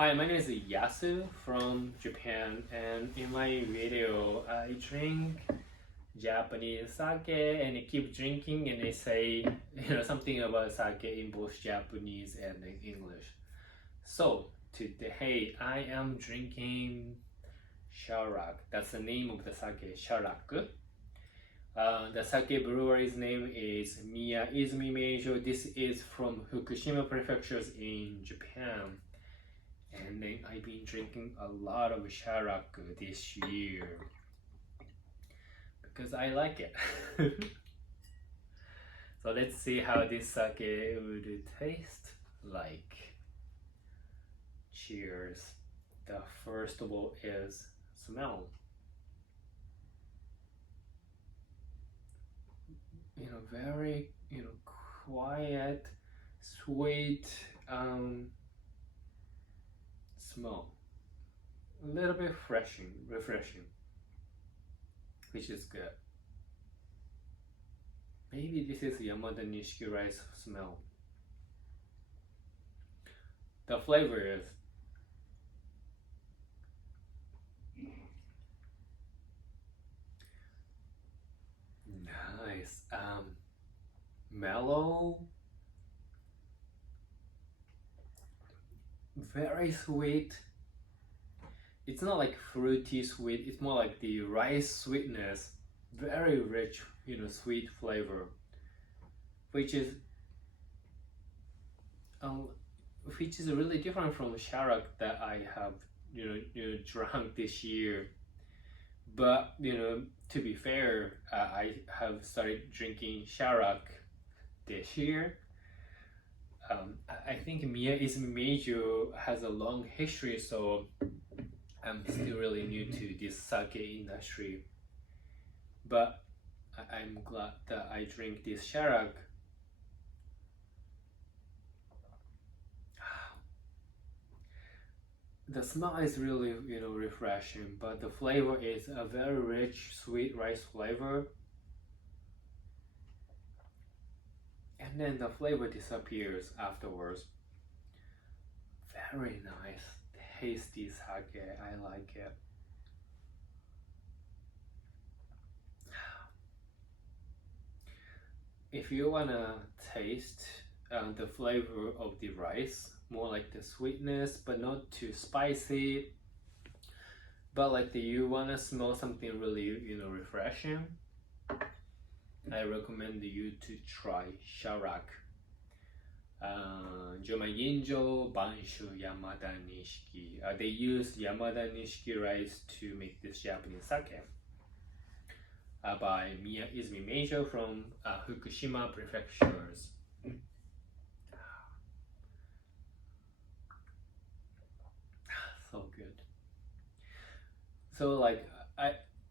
Hi, my name is Yasu from Japan, and in my video, I drink Japanese sake and I keep drinking, and they say something about sake in both Japanese and English. So today I am drinking Sharaku. That's the name of the sake, Sharaku. The sake brewery's name is Junmaiginjo. This is from Fukushima prefectures in Japan. And then I've been drinking a lot of Sharaku this year because I like it. So let's see how this sake would taste like. Cheers. The first of all is smell. Very quiet, sweet smell. A little bit refreshing, which is good. Maybe this is Yamadanishiki rice smell. The flavor is nice, mellow, very sweet. It's not like fruity sweet, it's more like the rice sweetness, very rich, sweet flavor, which is really different from Sharaku that I have drunk this year. But to be fair, I have started drinking Sharaku this year. I think Junmaiginjo has a long history, so I'm still really new to this sake industry. But I'm glad that I drink this Sharaku. The smell is really refreshing, but the flavor is a very rich sweet rice flavor, and then the flavor disappears afterwards. Very nice, tasty sake. I like it. If you wanna taste the flavor of the rice, more like the sweetness, but not too spicy, but like you wanna smell something really refreshing, I recommend you to try Sharaku. Junmaiginjo, Banshu, Yamadanishiki. They use Yamadanishiki rice to make this Japanese sake. By Junmaiginjo from Fukushima prefectures. So good. So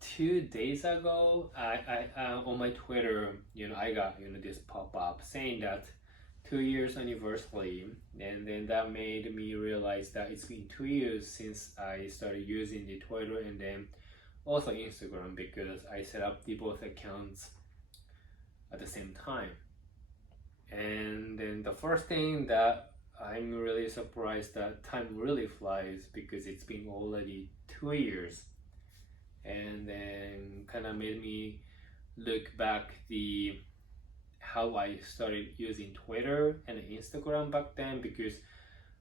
2 days ago, I on my Twitter, I got this pop-up saying that 2 years anniversary, and then that made me realize that it's been 2 years since I started using the Twitter and then also Instagram, because I set up the both accounts at the same time. And then the first thing that I'm really surprised that time really flies, because it's been already 2 years. And then kind of made me look back how I started using Twitter and Instagram back then, because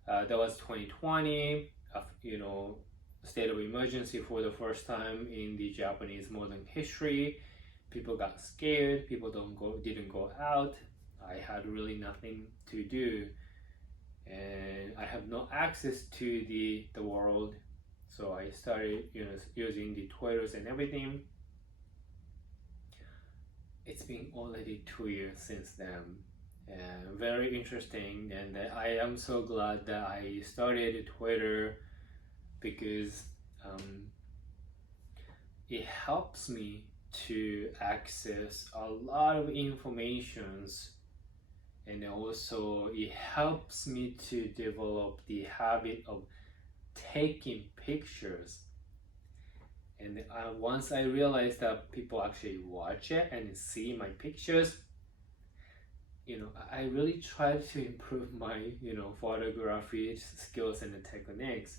that was 2020, state of emergency for the first time in the Japanese modern history. People got scared, people didn't go out. I had really nothing to do, and I have no access to the world. So I started using the Twitters and everything. It's been already 2 years since then, and very interesting. And I am so glad that I started Twitter, because it helps me to access a lot of informations, and also it helps me to develop the habit of taking pictures. And once I realized that people actually watch it and see my pictures, I really try to improve my photography skills and techniques,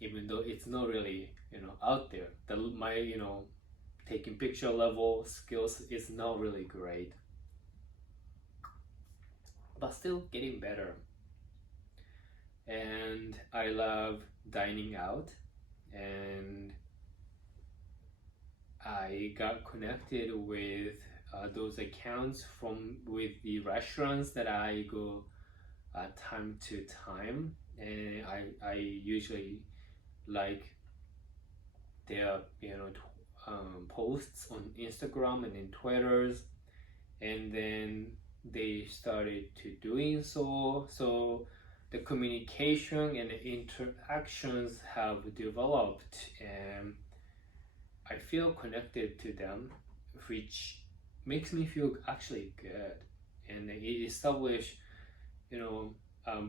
even though it's not really out there. My taking picture level skills is not really great, but still getting better. And I love dining out, and I got connected with those accounts with the restaurants that I go time to time, and I usually like their posts on Instagram and in Twitters, and then they started to doing so the communication and the interactions have developed, and I feel connected to them, which makes me feel actually good. And it established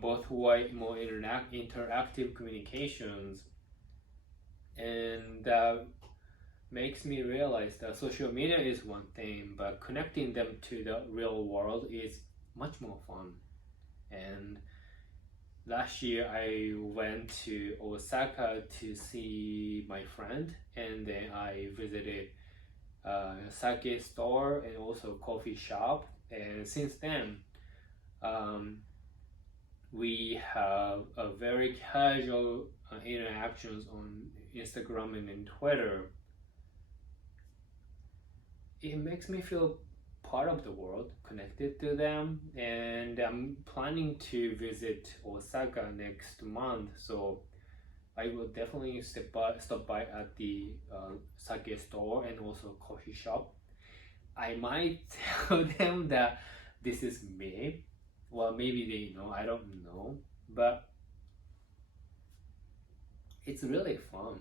both more interactive communications, and that makes me realize that social media is one thing, but connecting them to the real world is much more fun. And last year I went to Osaka to see my friend, and then I visited a sake store and also coffee shop. And since then, we have a very casual interactions on Instagram and in Twitter. It makes me feel part of the world, connected to them, and I'm planning to visit Osaka next month, so I will definitely stop by at the sake store and also coffee shop. I might tell them that this is me. Well, maybe they know, I don't know, but it's really fun.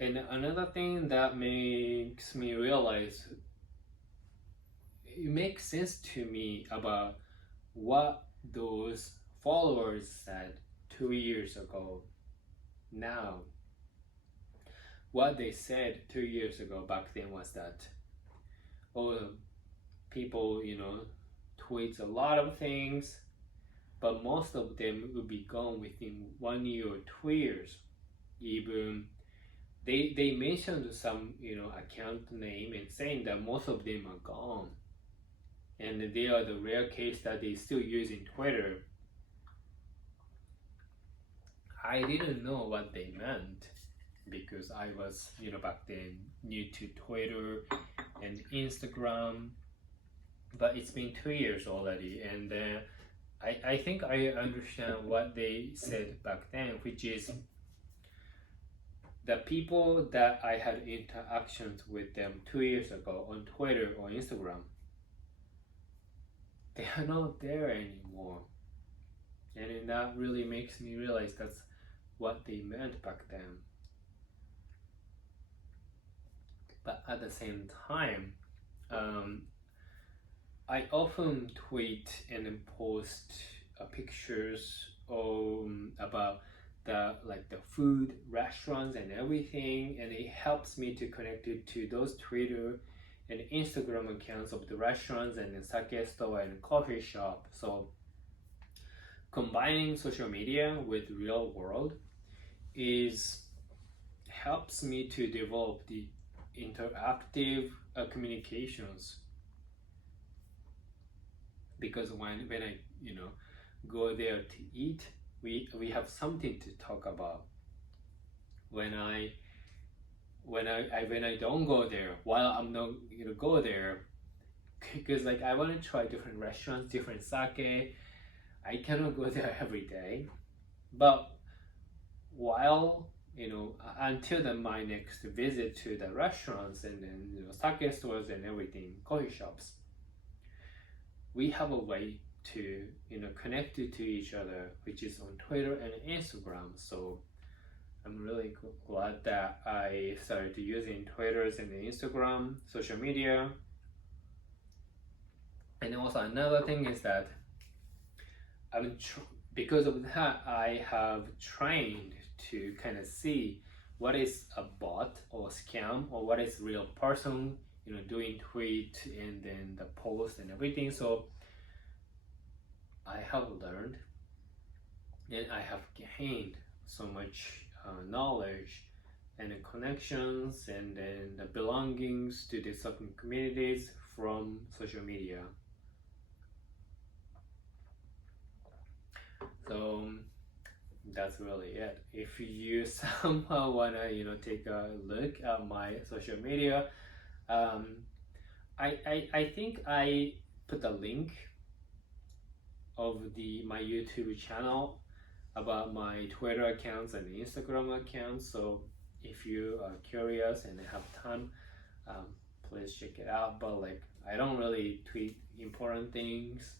And another thing that makes me realize, it makes sense to me about what those followers said 2 years ago. Now, what they said 2 years ago back then was that, people tweet a lot of things, but most of them will be gone within 1 year or 2 years. Even they mentioned some account name and saying that most of them are gone, and they are the rare case that they still using Twitter. I didn't know what they meant because I was back then new to Twitter and Instagram, but it's been 2 years already, and I think I understand what they said back then, which is the people that I had interactions with them 2 years ago on Twitter or Instagram, they are not there anymore. And that really makes me realize that's what they meant back then. But at the same time, I often tweet and post pictures about the food, restaurants, and everything, and it helps me to connect it to those Twitter and Instagram accounts of the restaurants and the sake store and coffee shop. So combining social media with real world helps me to develop the interactive communications, because when I go there to eat, we have something to talk about. When I don't go there, while I'm not go there, because I want to try different restaurants, different sake, I cannot go there every day. But while until my next visit to the restaurants and then sake stores and everything, coffee shops, we have a way to connect to each other, which is on Twitter and Instagram. So I'm really glad that I started using Twitters and Instagram, social media. And also another thing is that because of that, I have trained to kind of see what is a bot or scam or what is real person doing tweet and then the post and everything. So I have learned and I have gained so much knowledge and connections and then the belongings to the certain communities from social media. So that's really it. If you somehow wanna take a look at my social media, I think I put the link of my YouTube channel about my Twitter accounts and Instagram accounts. So if you are curious and have time, please check it out. But like, I don't really tweet important things,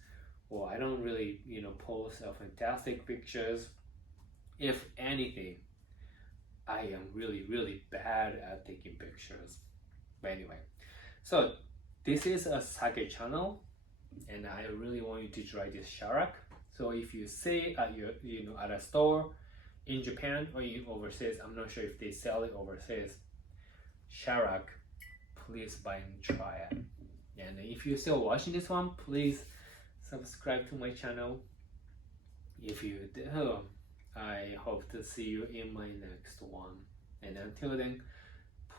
or I don't really post fantastic pictures. If anything, I am really bad at taking pictures. But anyway, so this is a sake channel, and I really want you to try this Sharaku. So if you see at your at a store in Japan or in overseas, I'm not sure if they sell it overseas, Sharaku, please buy and try it. And if you're still watching this one, please subscribe to my channel. If you do, I hope to see you in my next one. And until then,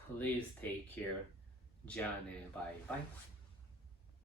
please take care. じゃあね、バイバイ。